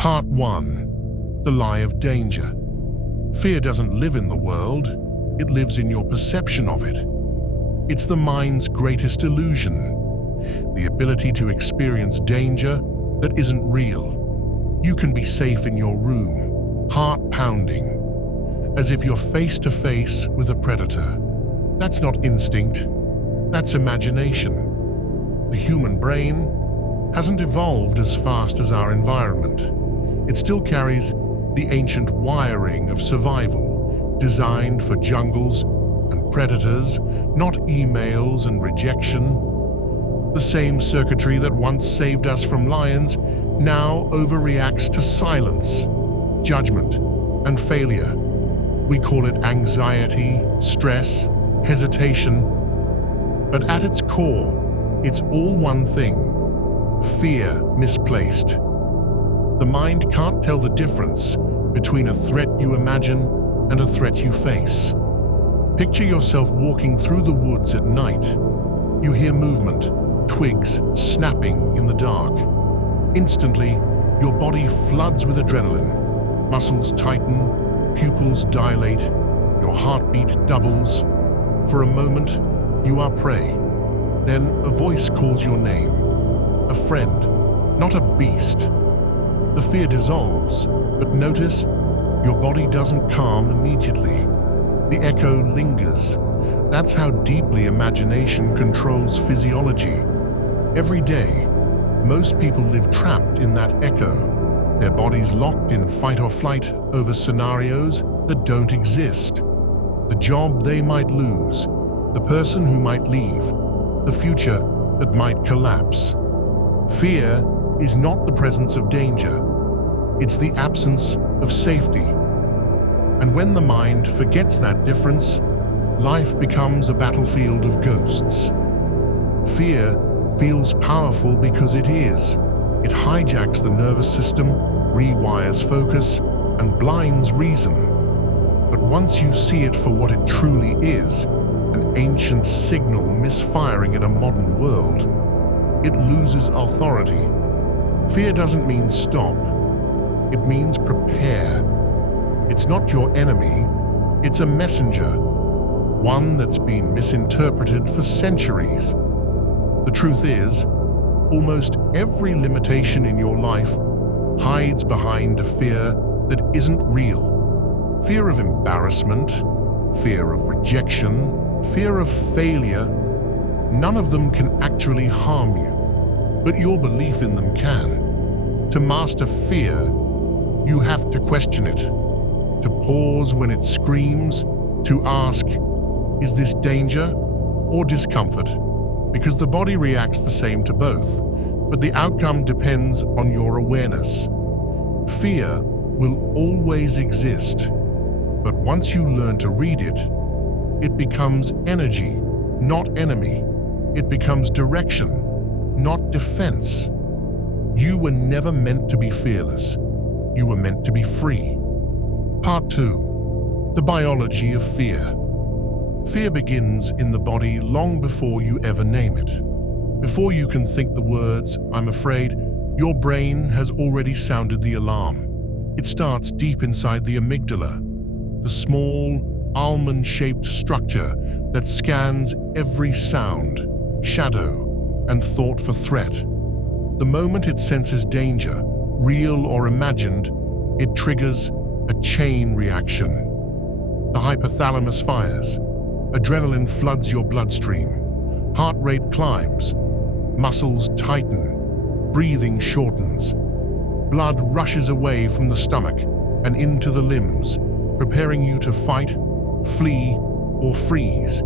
Part 1. The Lie of Danger. Fear doesn't live in the world, it lives in your perception of it. It's the mind's greatest illusion, the ability to experience danger that isn't real. You can be safe in your room, heart pounding, as if you're face to face with a predator. That's not instinct, that's imagination. The human brain hasn't evolved as fast as our environment. It still carries the ancient wiring of survival, designed for jungles and predators, not emails and rejection. The same circuitry that once saved us from lions now overreacts to silence, judgment, and failure. We call it anxiety, stress, hesitation. But at its core, it's all one thing: fear misplaced. The mind can't tell the difference between a threat you imagine and a threat you face. Picture yourself walking through the woods at night. You hear movement, twigs snapping in the dark. Instantly, your body floods with adrenaline. Muscles tighten, pupils dilate, your heartbeat doubles. For a moment, you are prey. Then a voice calls your name. A friend, not a beast. The fear dissolves, but notice your body doesn't calm immediately. The echo lingers. That's how deeply imagination controls physiology. Every day, most people live trapped in that echo, their bodies locked in fight or flight over scenarios that don't exist. The job they might lose, the person who might leave, the future that might collapse. Fear is not the presence of danger, it's the absence of safety. And when the mind forgets that difference, life becomes a battlefield of ghosts. Fear feels powerful because it is. It hijacks the nervous system, rewires focus, and blinds reason. But once you see it for what it truly is, an ancient signal misfiring in a modern world, it loses authority. Fear doesn't mean stop, it means prepare. It's not your enemy, it's a messenger, one that's been misinterpreted for centuries. The truth is, almost every limitation in your life hides behind a fear that isn't real. Fear of embarrassment, fear of rejection, fear of failure. None of them can actually harm you, but your belief in them can. To master fear, you have to question it, to pause when it screams, to ask, is this danger or discomfort? Because the body reacts the same to both, but the outcome depends on your awareness. Fear will always exist, but once you learn to read it, it becomes energy, not enemy. It becomes direction, not defense. You were never meant to be fearless. You were meant to be free. Part 2. The biology of fear. Fear begins in the body long before you ever name it. Before you can think the words, "I'm afraid," your brain has already sounded the alarm. It starts deep inside the amygdala, the small, almond-shaped structure that scans every sound, shadow, and thought for threat. The moment it senses danger, real or imagined, it triggers a chain reaction. The hypothalamus fires. Adrenaline floods your bloodstream. Heart rate climbs. Muscles tighten. Breathing shortens. Blood rushes away from the stomach and into the limbs, preparing you to fight, flee, or freeze.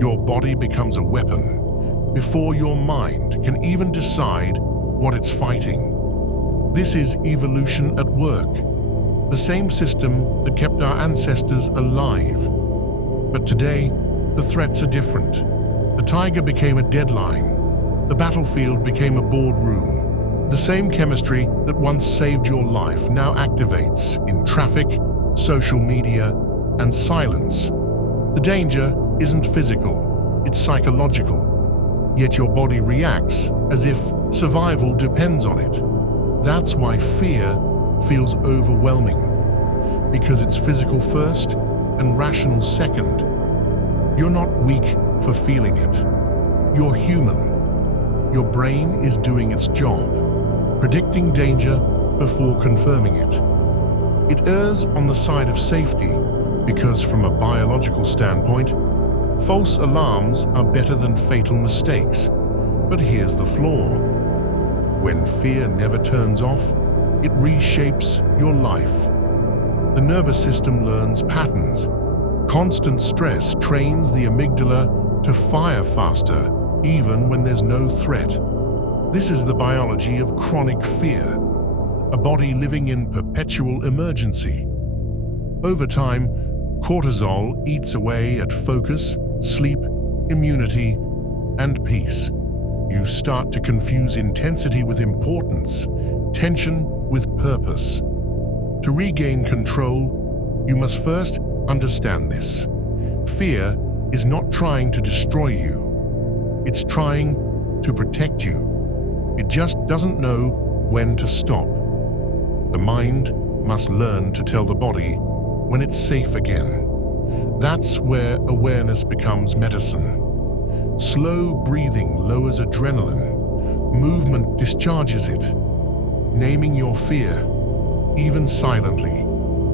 Your body becomes a weapon before your mind can even decide what it's fighting. This is evolution at work, the same system that kept our ancestors alive. But today, the threats are different. The tiger became a deadline. The battlefield became a boardroom. The same chemistry that once saved your life now activates in traffic, social media, and silence. The danger isn't physical, it's psychological. Yet your body reacts as if survival depends on it. That's why fear feels overwhelming because it's physical first and rational second. You're not weak for feeling it. You're human. Your brain is doing its job, predicting danger before confirming it. It errs on the side of safety because, from a biological standpoint, false alarms are better than fatal mistakes. But here's the flaw. When fear never turns off, it reshapes your life. The nervous system learns patterns. Constant stress trains the amygdala to fire faster, even when there's no threat. This is the biology of chronic fear, a body living in perpetual emergency. Over time, cortisol eats away at focus, sleep, immunity, and peace. You start to confuse intensity with importance, tension with purpose. To regain control, you must first understand this. Fear is not trying to destroy you. It's trying to protect you. It just doesn't know when to stop. The mind must learn to tell the body when it's safe again. That's where awareness becomes medicine. Slow breathing lowers adrenaline. Movement discharges it. Naming your fear, even silently,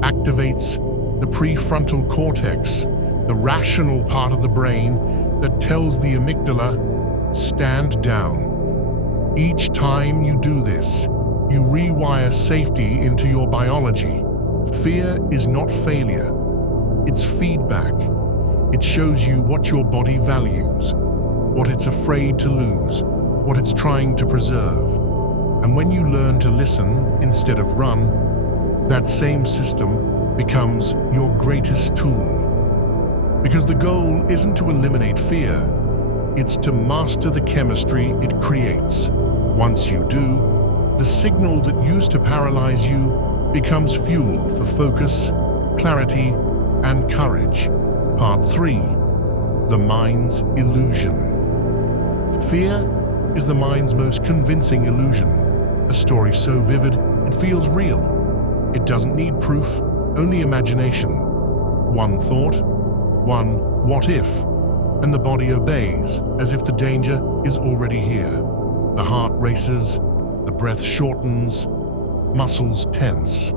activates the prefrontal cortex, the rational part of the brain that tells the amygdala, stand down. Each time you do this, you rewire safety into your biology. Fear is not failure. It's feedback. It shows you what your body values, what it's afraid to lose, what it's trying to preserve. And when you learn to listen instead of run, that same system becomes your greatest tool. Because the goal isn't to eliminate fear, it's to master the chemistry it creates. Once you do, the signal that used to paralyze you becomes fuel for focus, clarity, and courage. Part 3. The mind's illusion. Fear is the mind's most convincing illusion. A story so vivid, it feels real. It doesn't need proof, only imagination. One thought, one what if, and the body obeys as if the danger is already here. The heart races, the breath shortens, muscles tense,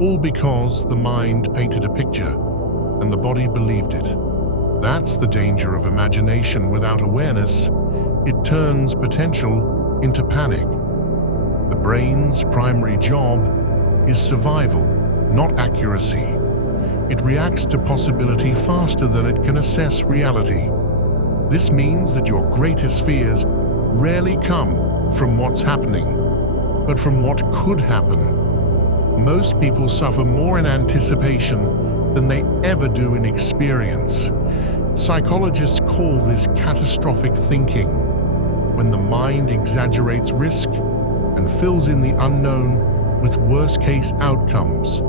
all because the mind painted a picture and the body believed it. That's the danger of imagination without awareness. It turns potential into panic. The brain's primary job is survival, not accuracy. It reacts to possibility faster than it can assess reality. This means that your greatest fears rarely come from what's happening, but from what could happen. Most people suffer more in anticipation than they ever do in experience. Psychologists call this catastrophic thinking, when the mind exaggerates risk and fills in the unknown with worst-case outcomes.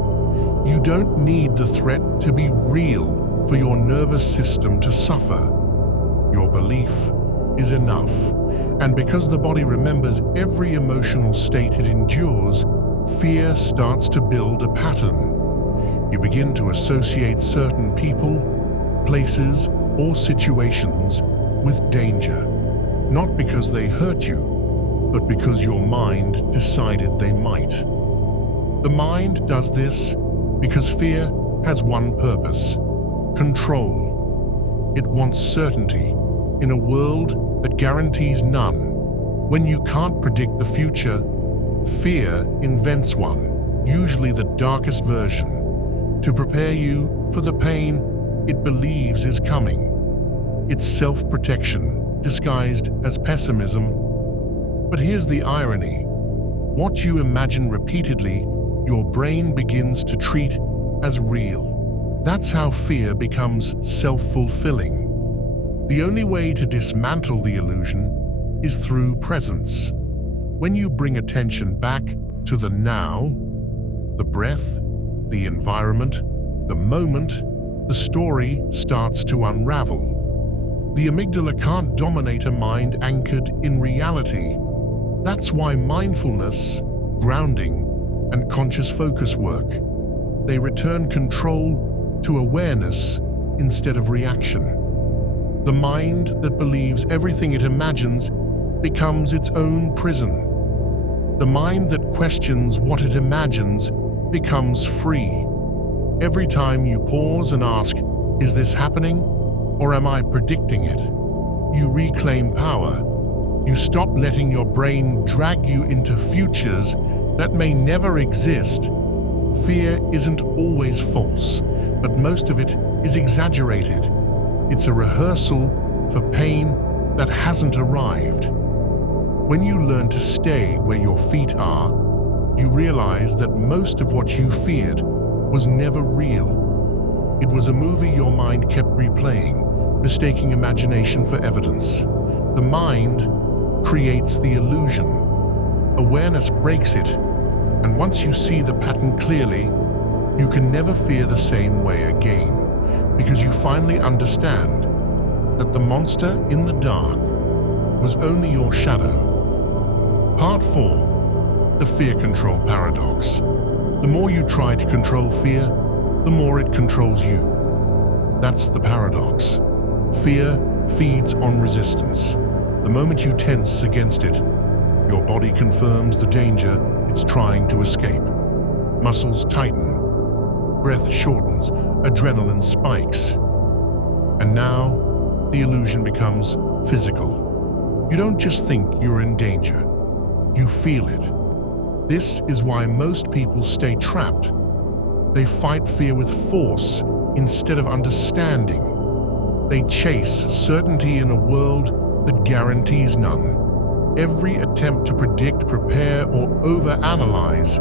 You don't need the threat to be real for your nervous system to suffer. Your belief is enough. And because the body remembers every emotional state it endures, fear starts to build a pattern. You begin to associate certain people, places, or situations with danger, not because they hurt you, but because your mind decided they might. The mind does this because fear has one purpose: control. It wants certainty in a world that guarantees none. When you can't predict the future, fear invents one, usually the darkest version, to prepare you for the pain it believes is coming. It's self-protection, disguised as pessimism. But here's the irony. What you imagine repeatedly, your brain begins to treat as real. That's how fear becomes self-fulfilling. The only way to dismantle the illusion is through presence. When you bring attention back to the now, the breath, the environment, the moment, the story starts to unravel. The amygdala can't dominate a mind anchored in reality. That's why mindfulness, grounding, and conscious focus work. They return control to awareness instead of reaction. The mind that believes everything it imagines becomes its own prison. The mind that questions what it imagines becomes free. Every time you pause and ask, "Is this happening, or am I predicting it?" you reclaim power. You stop letting your brain drag you into futures that may never exist. Fear isn't always false, but most of it is exaggerated. It's a rehearsal for pain that hasn't arrived. When you learn to stay where your feet are, you realize that most of what you feared was never real. It was a movie your mind kept replaying, mistaking imagination for evidence. The mind creates the illusion. Awareness breaks it, and once you see the pattern clearly, you can never fear the same way again, because you finally understand that the monster in the dark was only your shadow. Part 4. The Fear Control Paradox. The more you try to control fear, the more it controls you. That's the paradox. Fear feeds on resistance. The moment you tense against it, your body confirms the danger it's trying to escape. Muscles tighten, breath shortens, adrenaline spikes. And now, the illusion becomes physical. You don't just think you're in danger, you feel it. This is why most people stay trapped. They fight fear with force instead of understanding. They chase certainty in a world that guarantees none. Every attempt to predict, prepare, or overanalyze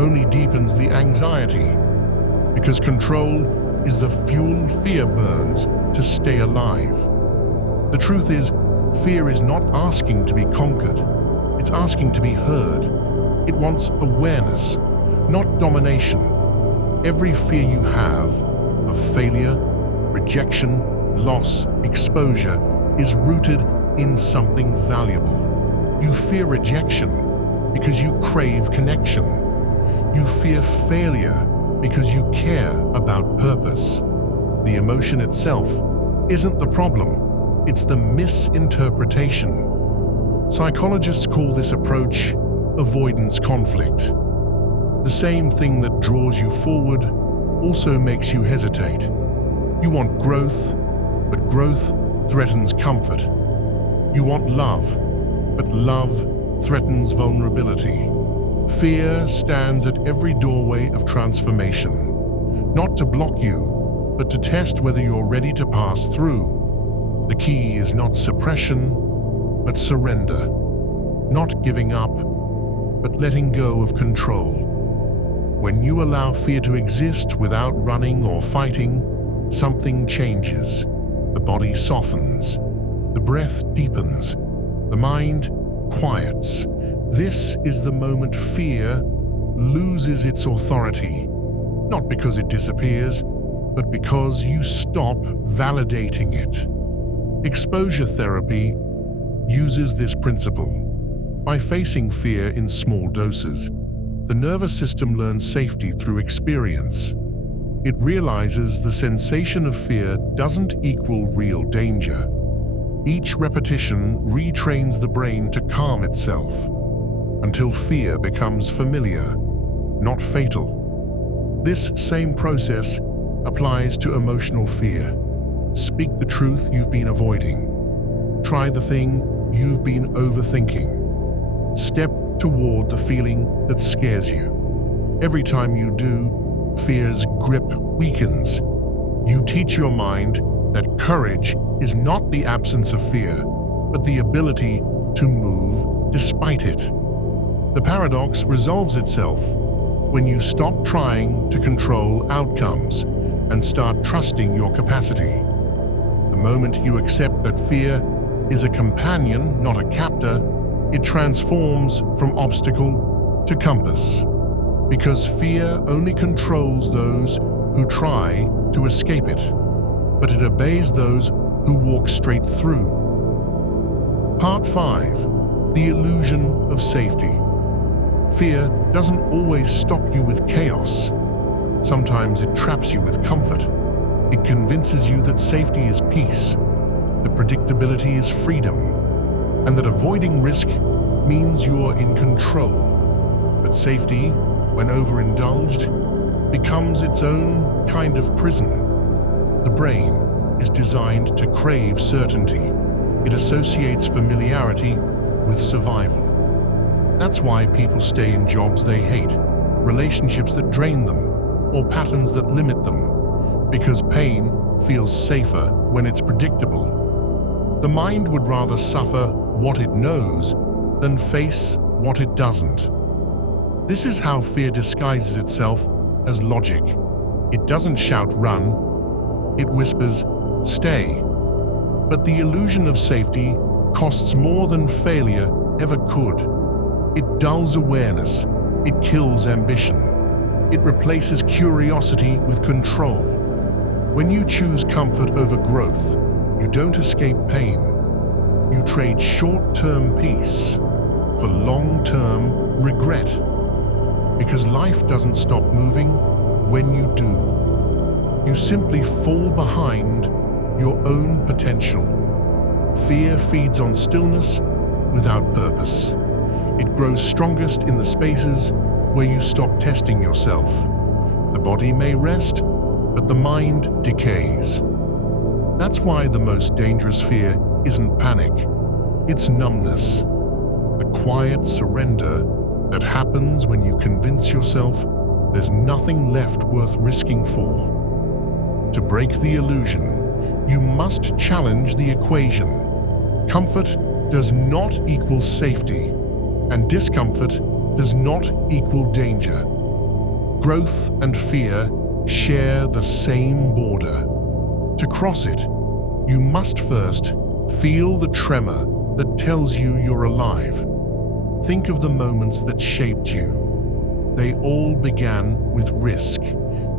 only deepens the anxiety, because control is the fuel fear burns to stay alive. The truth is, fear is not asking to be conquered. It's asking to be heard. It wants awareness, not domination. Every fear you have of failure, rejection, loss, exposure is rooted in something valuable. You fear rejection because you crave connection. You fear failure because you care about purpose. The emotion itself isn't the problem, it's the misinterpretation. Psychologists call this approach avoidance conflict. The same thing that draws you forward also makes you hesitate. You want growth, but growth threatens comfort. You want love, but love threatens vulnerability. Fear stands at every doorway of transformation, not to block you, but to test whether you're ready to pass through. The key is not suppression, but surrender. Not giving up, but letting go of control. When you allow fear to exist without running or fighting, something changes. The body softens, the breath deepens, the mind quiets. This is the moment fear loses its authority, not because it disappears, but because you stop validating it. Exposure therapy uses this principle. By facing fear in small doses, the nervous system learns safety through experience. It realizes the sensation of fear doesn't equal real danger. Each repetition retrains the brain to calm itself until fear becomes familiar, not fatal. This same process applies to emotional fear. Speak the truth you've been avoiding. Try the thing you've been overthinking. Step toward the feeling that scares you. Every time you do, fear's grip weakens. You teach your mind that courage is not the absence of fear, but the ability to move despite it. The paradox resolves itself when you stop trying to control outcomes and start trusting your capacity. The moment you accept that fear is a companion, not a captor, it transforms from obstacle to compass. Because fear only controls those who try to escape it, but it obeys those who walk straight through. Part 5. The Illusion of Safety. Fear doesn't always stop you with chaos. Sometimes it traps you with comfort. It convinces you that safety is peace, that predictability is freedom, and that avoiding risk means you're in control. But safety, when overindulged, becomes its own kind of prison. The brain is designed to crave certainty. It associates familiarity with survival. That's why people stay in jobs they hate, relationships that drain them, or patterns that limit them, because pain feels safer when it's predictable. The mind would rather suffer what it knows than face what it doesn't. This is how fear disguises itself as logic. It doesn't shout, "Run." It whispers, "Stay." But the illusion of safety costs more than failure ever could. It dulls awareness. It kills ambition. It replaces curiosity with control. When you choose comfort over growth, you don't escape pain. You trade short-term peace for long-term regret. Because life doesn't stop moving when you do. You simply fall behind your own potential. Fear feeds on stillness without purpose. It grows strongest in the spaces where you stop testing yourself. The body may rest, but the mind decays. That's why the most dangerous fear isn't panic. It's numbness. The quiet surrender that happens when you convince yourself there's nothing left worth risking for. To break the illusion, you must challenge the equation. Comfort does not equal safety, and discomfort does not equal danger. Growth and fear share the same border. To cross it, you must first feel the tremor that tells you you're alive. Think of the moments that shaped you. They all began with risk.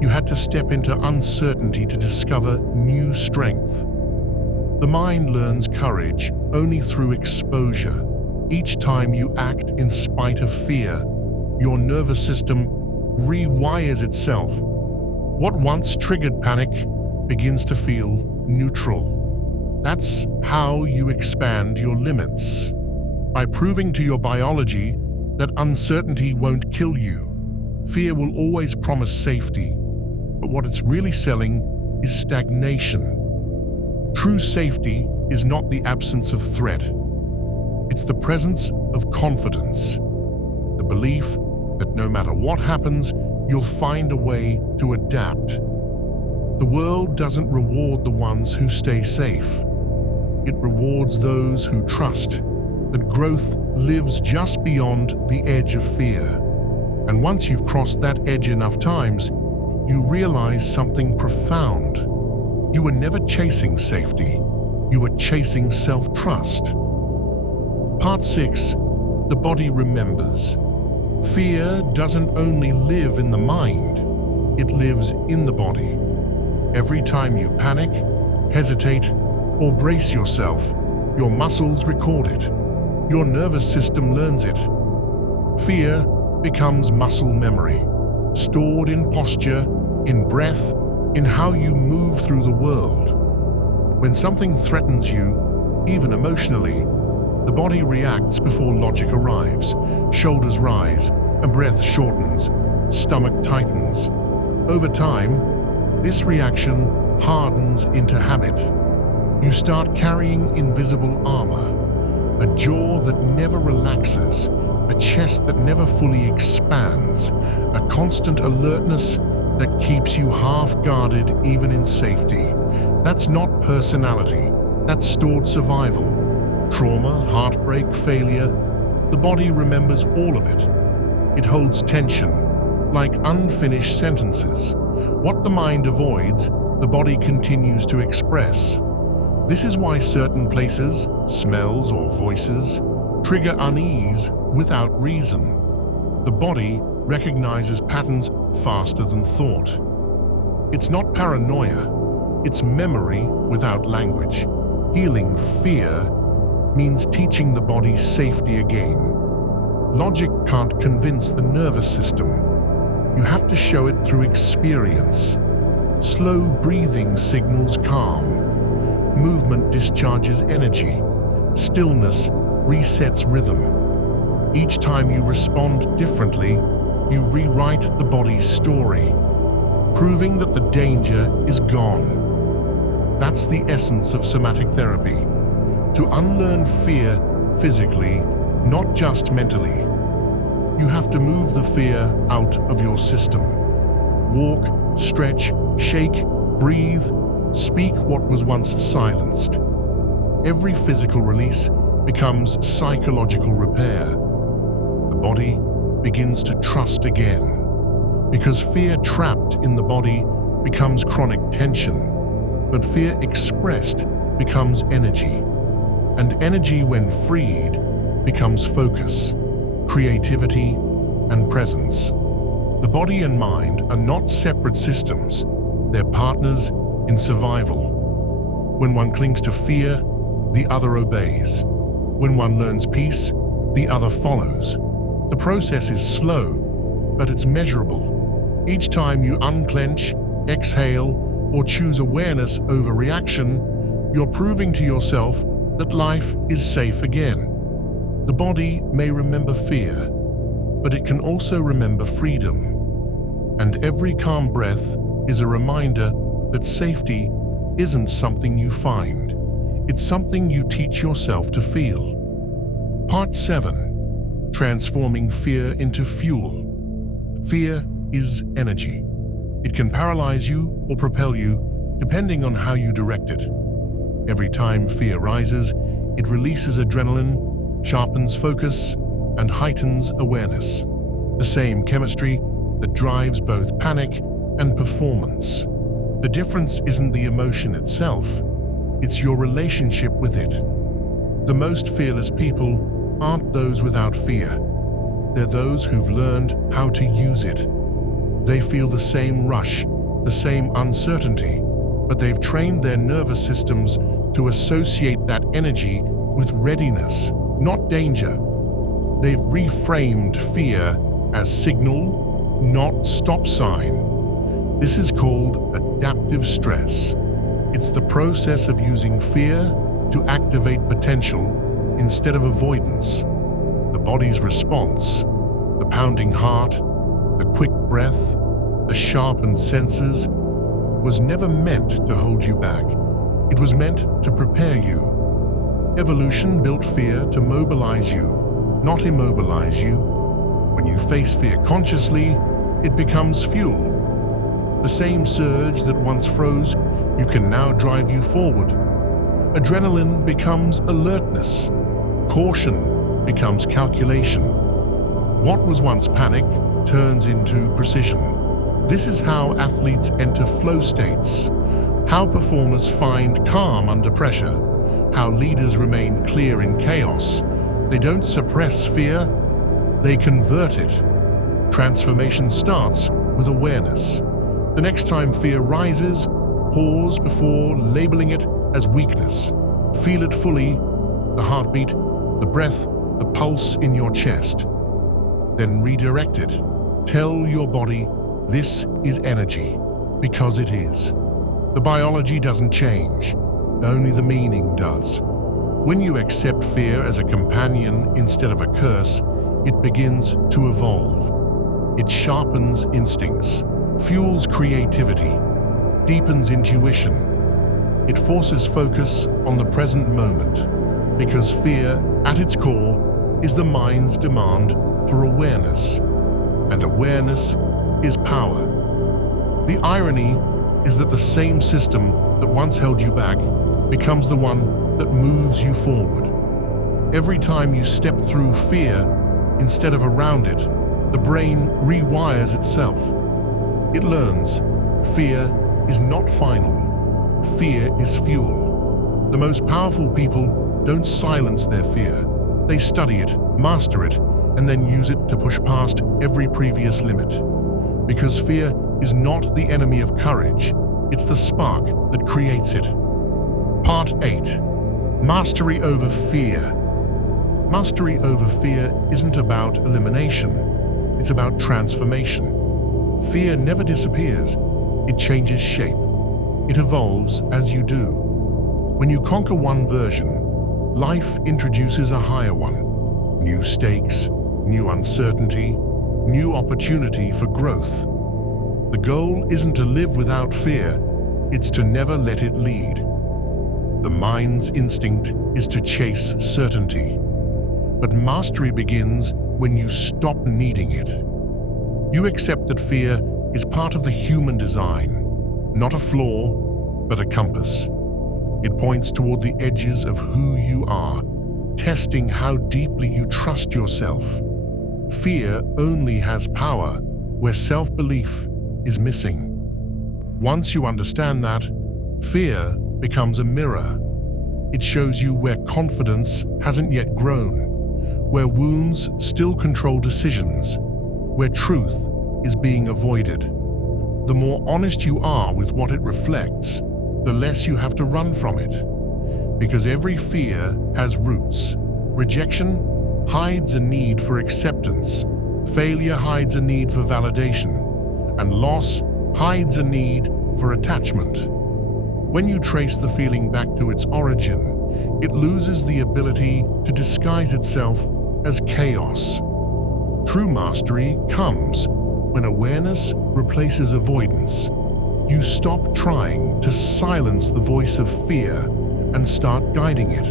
You had to step into uncertainty to discover new strength. The mind learns courage only through exposure. Each time you act in spite of fear, your nervous system rewires itself. What once triggered panic begins to feel neutral. That's how you expand your limits. By proving to your biology that uncertainty won't kill you. Fear will always promise safety, but what it's really selling is stagnation. True safety is not the absence of threat. It's the presence of confidence, the belief that no matter what happens, you'll find a way to adapt. The world doesn't reward the ones who stay safe. It rewards those who trust that growth lives just beyond the edge of fear. And once you've crossed that edge enough times, you realize something profound. You were never chasing safety. You were chasing self-trust. Part 6. The body remembers. Fear doesn't only live in the mind, it lives in the body. Every time you panic, hesitate, or brace yourself, your muscles record it. Your nervous system learns it. Fear becomes muscle memory, stored in posture, in breath, in how you move through the world. When something threatens you, even emotionally, the body reacts before logic arrives. Shoulders rise, a breath shortens, stomach tightens. Over time, this reaction hardens into habit. You start carrying invisible armor, a jaw that never relaxes, a chest that never fully expands, a constant alertness that keeps you half-guarded even in safety. That's not personality, that's stored survival. Trauma, heartbreak, failure, the body remembers all of it. It holds tension, like unfinished sentences. What the mind avoids, the body continues to express. This is why certain places, smells or voices, trigger unease without reason. The body recognizes patterns faster than thought. It's not paranoia, it's memory without language. Healing fear means teaching the body safety again. Logic can't convince the nervous system. You have to show it through experience. Slow breathing signals calm. Movement discharges energy. Stillness resets rhythm. Each time you respond differently, you rewrite the body's story, proving that the danger is gone. That's the essence of somatic therapy. To unlearn fear physically, not just mentally. You have to move the fear out of your system. Walk, stretch, shake, breathe, speak what was once silenced. Every physical release becomes psychological repair. The body begins to trust again, because fear trapped in the body becomes chronic tension, but fear expressed becomes energy, and energy, when freed, becomes focus, creativity, and presence. The body and mind are not separate systems, they're partners in survival. When one clings to fear, the other obeys. When one learns peace, the other follows. The process is slow, but it's measurable. Each time you unclench, exhale, or choose awareness over reaction, you're proving to yourself that life is safe again. The body may remember fear, but it can also remember freedom. And every calm breath is a reminder that safety isn't something you find. It's something you teach yourself to feel. Part 7. Transforming fear into fuel. Fear is energy. It can paralyze you or propel you, depending on how you direct it. Every time fear rises, it releases adrenaline, sharpens focus, and heightens awareness. The same chemistry that drives both panic and performance. The difference isn't the emotion itself, it's your relationship with it. The most fearless people aren't those without fear. They're those who've learned how to use it. They feel the same rush, the same uncertainty, but they've trained their nervous systems to associate that energy with readiness, not danger. They've reframed fear as signal, not stop sign. This is called adaptive stress. It's the process of using fear to activate potential instead of avoidance. The body's response, the pounding heart, the quick breath, the sharpened senses, was never meant to hold you back. It was meant to prepare you. Evolution built fear to mobilize you, not immobilize you. When you face fear consciously, it becomes fuel. The same surge that once froze you can now drive you forward. Adrenaline becomes alertness. Caution becomes calculation. What was once panic turns into precision. This is how athletes enter flow states, how performers find calm under pressure, how leaders remain clear in chaos. They don't suppress fear, they convert it. Transformation starts with awareness. The next time fear rises, pause before labeling it as weakness. Feel it fully, the heartbeat, the breath, the pulse in your chest. Then redirect it. Tell your body, this is energy, because it is. The biology doesn't change, only the meaning does. When you accept fear as a companion instead of a curse, it begins to evolve. It sharpens instincts, fuels creativity, deepens intuition. It forces focus on the present moment, because fear, at its core, is the mind's demand for awareness, and awareness is power. The irony is that the same system that once held you back becomes the one that moves you forward. Every time you step through fear instead of around it, the brain rewires itself. It learns fear is not final. Fear is fuel. The most powerful people don't silence their fear. They study it, master it, and then use it to push past every previous limit. Because fear is not the enemy of courage, it's the spark that creates it. Part 8. Mastery over fear. Mastery over fear isn't about elimination, it's about transformation. Fear never disappears, it changes shape. It evolves as you do. When you conquer one version, life introduces a higher one. New stakes, new uncertainty, new opportunity for growth. The goal isn't to live without fear, it's to never let it lead. The mind's instinct is to chase certainty. But mastery begins when you stop needing it. You accept that fear is part of the human design, not a flaw, but a compass. It points toward the edges of who you are, testing how deeply you trust yourself. Fear only has power where self-belief is missing. Once you understand that, fear becomes a mirror. It shows you where confidence hasn't yet grown, where wounds still control decisions, where truth is being avoided. The more honest you are with what it reflects, the less you have to run from it. Because every fear has roots. Rejection hides a need for acceptance. Failure hides a need for validation. And loss hides a need for attachment. When you trace the feeling back to its origin, it loses the ability to disguise itself as chaos. True mastery comes when awareness replaces avoidance. You stop trying to silence the voice of fear and start guiding it.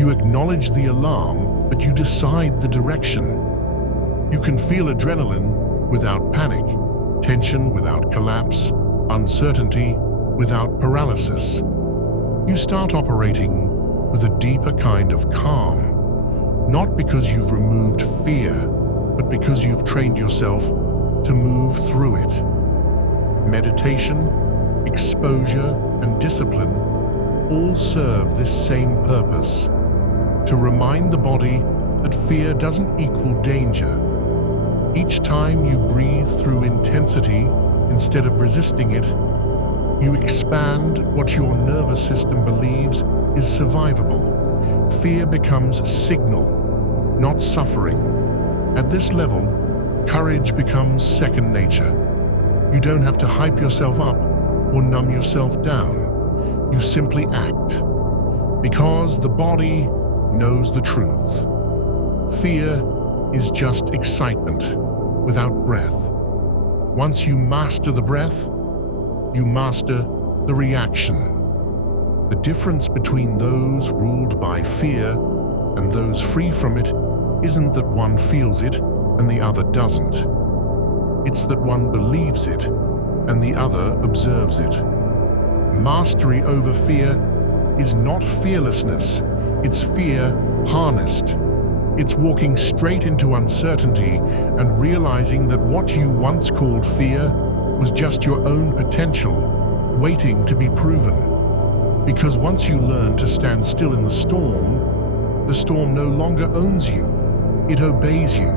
You acknowledge the alarm, but you decide the direction. You can feel adrenaline without panic, tension without collapse, uncertainty without paralysis. You start operating with a deeper kind of calm, not because you've removed fear, but because you've trained yourself to move through it. Meditation, exposure, and discipline all serve this same purpose: to remind the body that fear doesn't equal danger. Each time you breathe through intensity instead of resisting it, you expand what your nervous system believes is survivable. Fear becomes signal, not suffering. At this level, courage becomes second nature. You don't have to hype yourself up or numb yourself down. You simply act, because the body knows the truth. Fear is just excitement without breath. Once you master the breath, you master the reaction. The difference between those ruled by fear and those free from it isn't that one feels it and the other doesn't. It's that one believes it and the other observes it. Mastery over fear is not fearlessness, it's fear harnessed. It's walking straight into uncertainty and realizing that what you once called fear was just your own potential, waiting to be proven. Because once you learn to stand still in the storm no longer owns you, it obeys you.